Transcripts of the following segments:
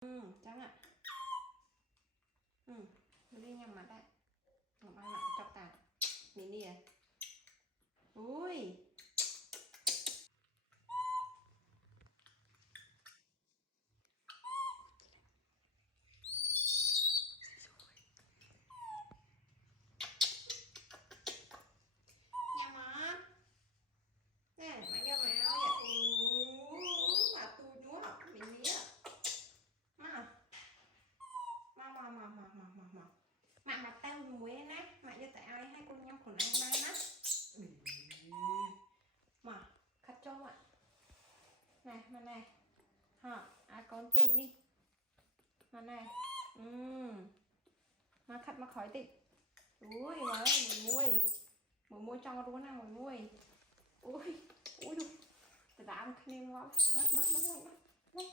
Trắng ạ. Đi nhằm mặt đấy. Ngọc Anh lại chọc tạt. Nhìn đi à. Ui. Nhằm mặt. Nè, mày cho mày áo vậy. Mà tôi chúa học mình mía. Mà. Mà mặt tao muối nè. Mày cho tại ai hay con nhâm khổ này mai nè. Mà. Khát cho ạ. Này, mà này. Hả, con tôi đi. Mà này. Mà khát mà khỏi tị. Ui, mà mùi mùi trong luôn nè, mùi. Ui, ui đu. Tao đám khăn ngon. Mất lên. Lên.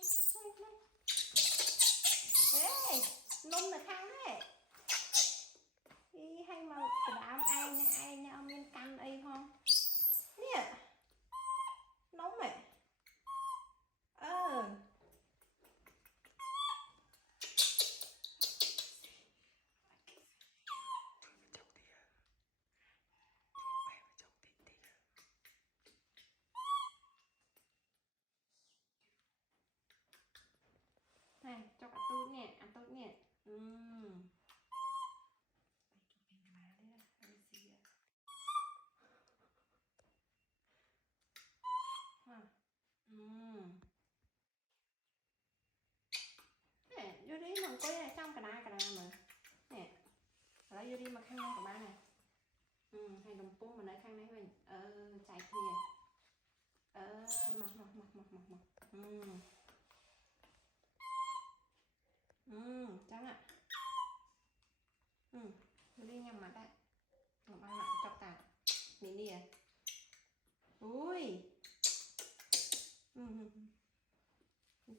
Ê, nôm là khăn đấy. Ý hay mà tao đám ai nè, ông nhân căn ấy không? Nè. Nóng mẹ. Này, cho cả tôi nè, ăn tôi nè. Nè, vô đi mà coi này trong cả đá mà. Nè. Lấy vô đi mà khăn của ba này. Hay đồng pum mà lấy khăn này mình. Chạy kìa. Mặc. Trắng ạ. Đi nhằm mặt đấy. Ngọc Anh lại chọc tạt. Nhìn đi à. Ui.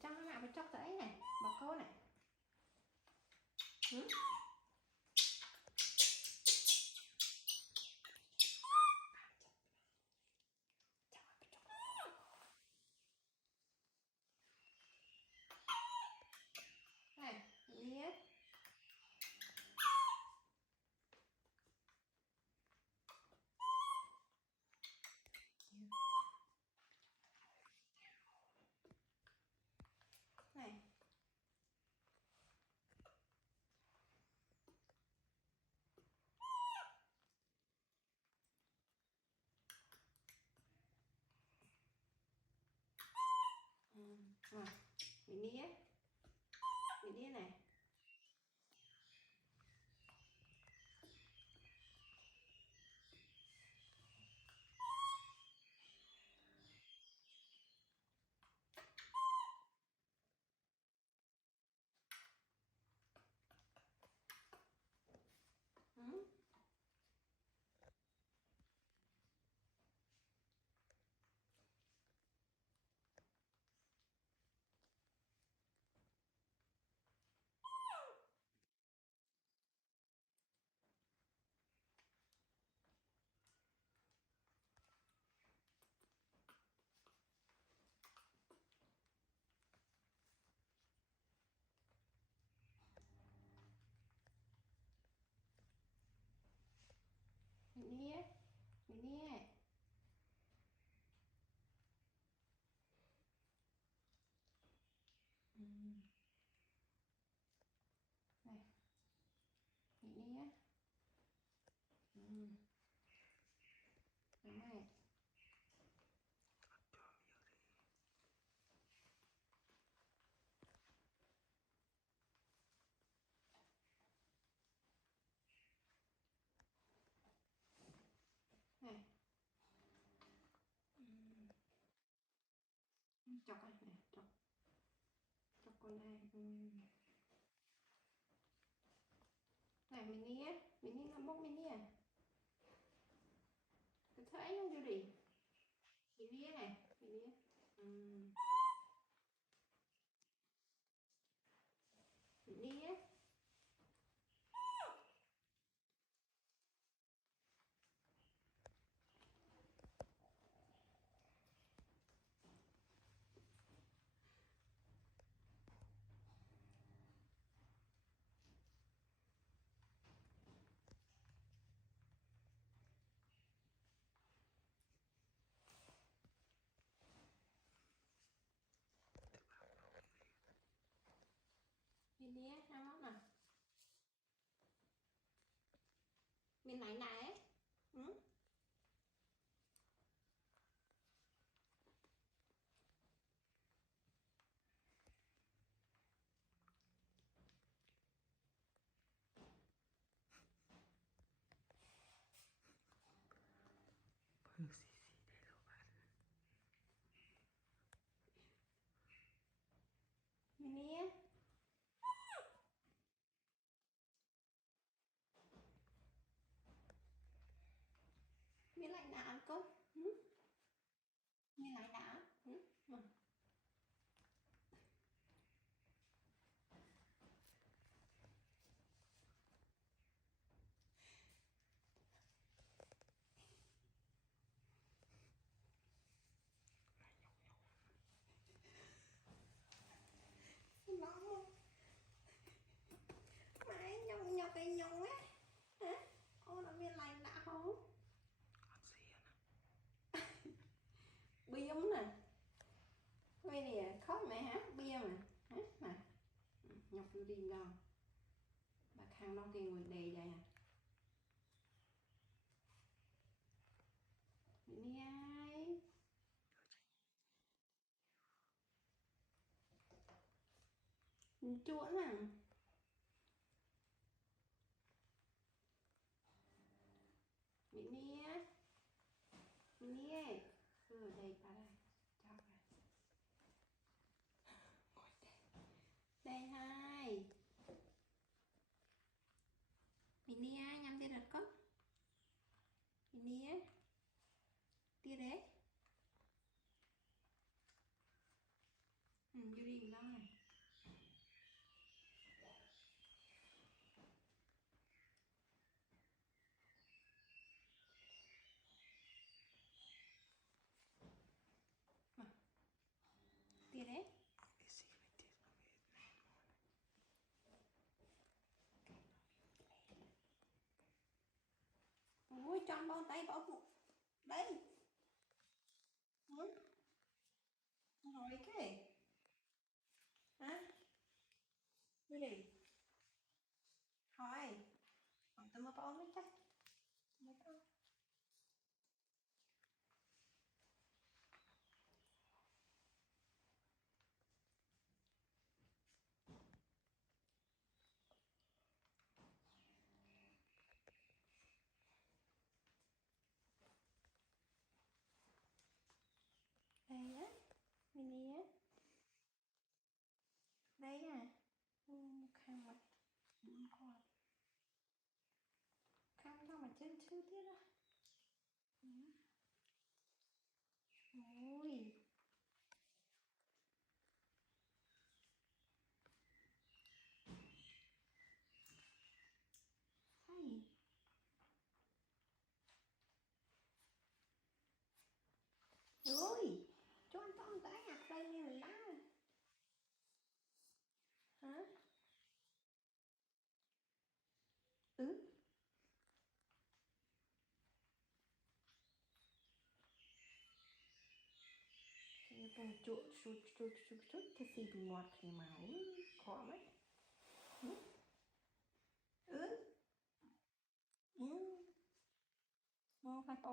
Trắng lại phải chọc tới này. Bọc cô này. Này, đi hết. Này. Mình đi hết. Mình đi này. Mình đi hết. Mình đi hết. Này. Mình đi hết. Đúng này. Này. Chọc này, chọc con này. Này mình đi á, mình đi làm bốc mình đi à. Cái thấy không vô đi. Mình đi này, mình đi. Mình đi á. miền này này ừ? Miền miền lại nào con ừ? Miền lại nào ừ? Ừ. Nó mãi nhông nhông cái nhông á hả ô nó miền lại đã không biếm nè quay nè khóc mẹ hát bia mà hả nè nhọc vô đi đâu bà khang nó kia ngồi đề vậy à đi ai chuỗn à Mỹ Nia Mỹ Nia ở đây bà đây cho bà ngồi đây hai Mỹ Nia nhắm tiền được con Mỹ Nia tiền đấy vô đi rồi tiền đấy ôi trong bao tay bảo cụ đây rồi cái hả đi đi hỏi còn tao mà bảo nó chắc mấy con đây á mini á đây à khăn mà còn khăn sao mà chân chưa tiết á ôi hay ôi cho anh con cái hạt đây như là lá hả ừ cái con chuột chút cái gì bị ngọt thì máu khó mấy ừ ừ ừ phải